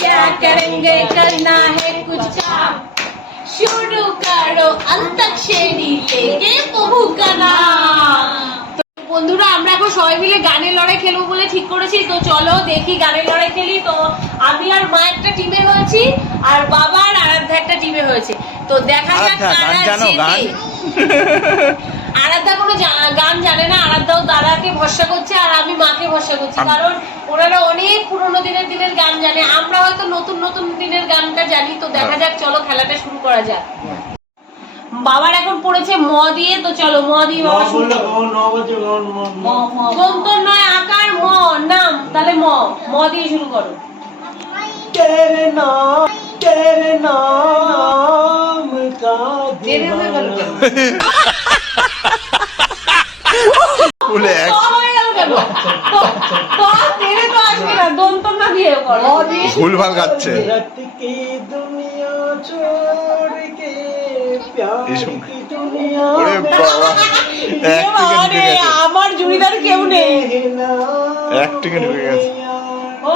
क्या करेंगे करना है कुछ काम शुरू करो अंताक्षरी लेके प्रभु का नाम। বন্ধুরা আমরা এখন সবাই মিলে গানের লড়াই খেলবো বলে ঠিক করেছি, তো চলো দেখি গানের লড়াই খেলি। তো আমি আর মা একটা টিমে হয়েছি আর বাবা আর আরাধ্যা একটা টিমে হয়েছে, তো দেখা যাক কারা জেতে। আরাধ্যা কোনো গান জানে না, আরাধ্যাও দাদাকে ভরসা করছে আর আমি মাকে ভরসা করছি, কারণ ওনারা অনেক পুরোনো দিনের গান জানে, আমরা হয়তো নতুন দিনের গানটা জানি। তো দেখা যাক, চলো খেলাটা শুরু করা যাক। বাবার এখন পড়েছে ম দিয়ে, তো চলো ম দিয়ে বাবা শুরু করো। দন্ত নয় আকার ম নাম, তাহলে ম দিয়ে শুরু করো। तेरे नाम का ভুলভাল গাচ্ছে। আমার জুড়িদার কেউ নেই, ও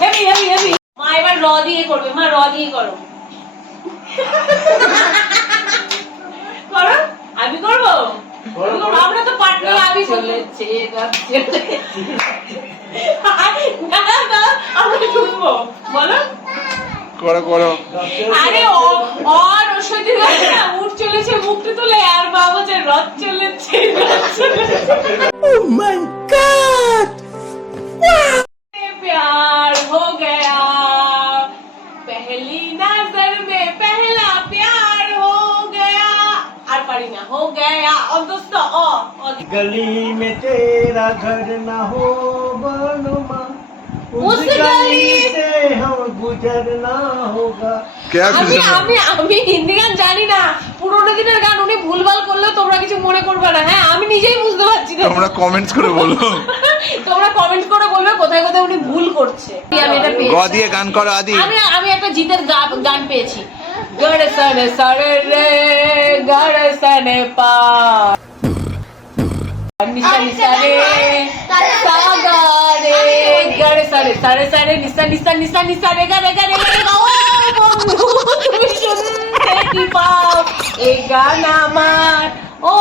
হেভি হেভি হেভি। মা এবার র দিয়ে করবে, মা র দিয়ে করো। করো, আমি করবো, আমরা তো পার্টনার। আমি চলেছে আমরা শুনবো, বলো করো করো। আরে রসদি না উঠ চলেছে মুক্তি তুলে, আর বাবা যে রথ চলেছে। ও মাই গড, प्यार हो गया पहली नजर में पहला प्यार हो गया আর পারি না हो गया অন্তত गली में तेरा घर ना हो बनवा उस गली से हम गुजरना होगा। আমি হিন্দি গান জানি না, পুরোনো দিনের গান, উনি ভুলভাল করলে তোমরা কিছু মনে করবে না। হ্যাঁ আমি নিজেই বুঝতে পারছি না, তোমরা কমেন্টস করে বলো, তোমরা কমেন্ট করে বলবে কোথায় কোথায় উনি ভুল করছে। আমি এটা পেয়েছি, গ দিয়ে গান করো আদি। আমি একটা জিতের গান পেয়েছি। গড়ে সনে সরে রে গড়ে সনে পা নিশা নিশা রে সাগা রে গড়ে সরে সরে সরে নিশা নিশা নিশা নিশা রে গড়ে গড়ে ও বন্ধু তুমি শুনতে কি পাও এই গান আমার, ও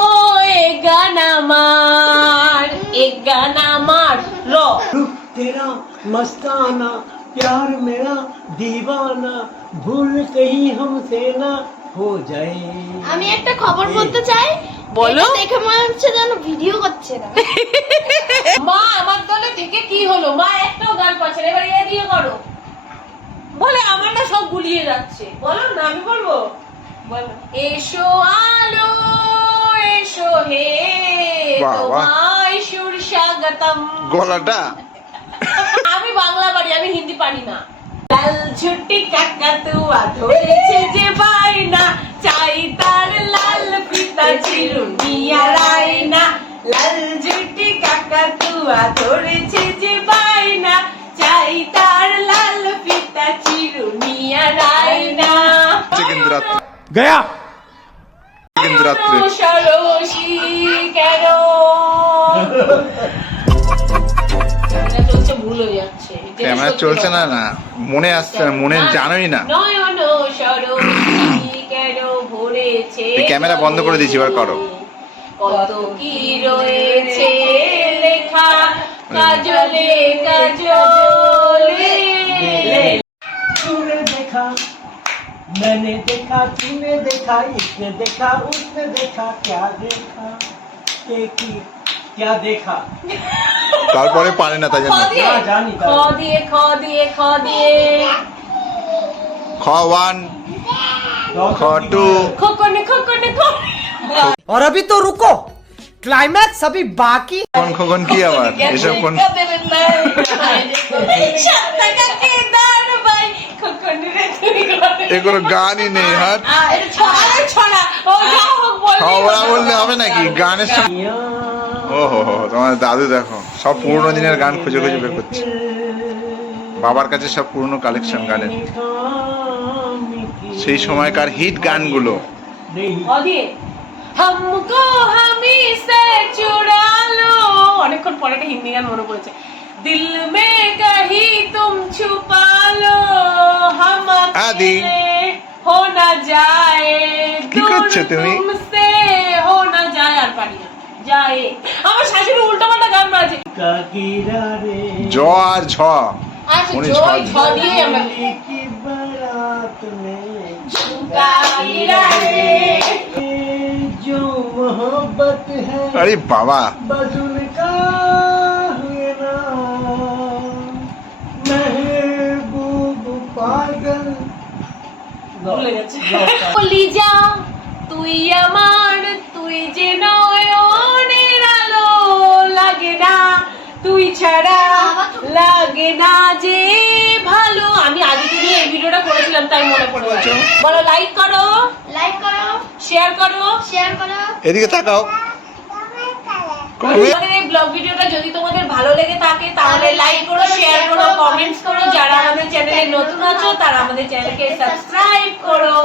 এই গান আমার, এই গান আমার। র रुख तेरा मस्ताना प्यार मेरा दीवाना भूल कहीं हमसे ना हो जाए। আমি একটা খবর বলতে চাই, বলো। এটা দেখে মনে হচ্ছে যেন ভিডিও করছে না। মা আমার দলে থেকে কি হলো, মা একটাও গান পাচ্ছে না, এবার এ দিয়ে করো। বলে আমার না সব গুলিয়ে যাচ্ছে, বলো না আমি বলবো, বলো। এসো আলো এসো হে তোমায় সুর স্বাগতম। গলাটা আমি বাংলা পারি, আমি হিন্দি পারি না। লাল ঝুটি কাকাতুয়া ধরেছে যে বাইনা, চাই তার লাল পিতা চিরুনিয়া রায়না। লাল ঝুটি কাকাতুয়া ধরেছে যে বাইনা, চাই তার লাল পিতা চিরুনিয়া রায়না। গয়া রাত্রে সরসী কেন চলছে, ভুল হয়ে যাচ্ছে, ক্যামেরা চলছে না, না মনে আসছে না, মনে জানোই না। নয়ন সরসী কেন ভরেছে, ক্যামেরা বন্ধ করে দিয়েছি, এবার করো। কত কি রয়েছে লেখা কাজলে কাজলে। तूने देखा मैंने देखा तूने देखा इसने देखा उसने देखा क्या देखा क्या देखा। তারপরে পারে না, তাই জন্য খ দিয়ে খ দিয়ে খ দিয়ে খ1 খ2 খোকনে খোকনে और अभी तो रुको, क्लाइमैक्स अभी बाकी। খোকন কি আবার এসব কোন এগুলো গানই নেই। হাত ছড়া বললে হবে নাকি, গানের সঙ্গে। ও হো হো, তোমার দাদু দেখো সব পুরোনো দিনের গান খুঁজে খুঁজে বের করছে, বাবার কাছে সব পুরোনো কালেকশন গানের, সেই সময়কার হিট গানগুলো। हमको हमी से चुरा लो, অনেকক্ষণ পরে একটা হিন্দি গান মনে পড়েছে। दिल में कहीं तुम छुपा लो আদি। हो ना जाए কি করছো তুমি? तुमसे हो ना जाए আর পারি না যায় আমার শাশুড়ি উল্টোপাল্টা গান বাজে কাকিরা রে জ আর ঝ আচ্ছা উনি জয় ঝ ঝ দিয়ে আমরা কি বারাত মে কাকিরা রে जो मोहब्बत है আরে বাবা बस उनका हुए ना महबूब पागल ভুলে গেছে লিজা তুই আমার তুই যে নয়নের আলো লাগে না তুই ছাড়া লাগে না যে ভালো আমি আগে থেকে এই ভিডিওটা করেছিলাম তাই মনে পড়ে গেছে বলো লাইক করো লাইক করো শেয়ার করো শেয়ার করো এদিকে তাকাও আমাদের এই ব্লগ ভিডিওটা যদি তোমাদের ভালো লেগে থাকে তাহলে লাইক করো শেয়ার করো কমেন্টস করো যারা আমাদের চ্যানেলে নতুন আছো তারা আমাদের চ্যানেলকে সাবস্ক্রাইব করো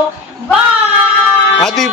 বাই আদি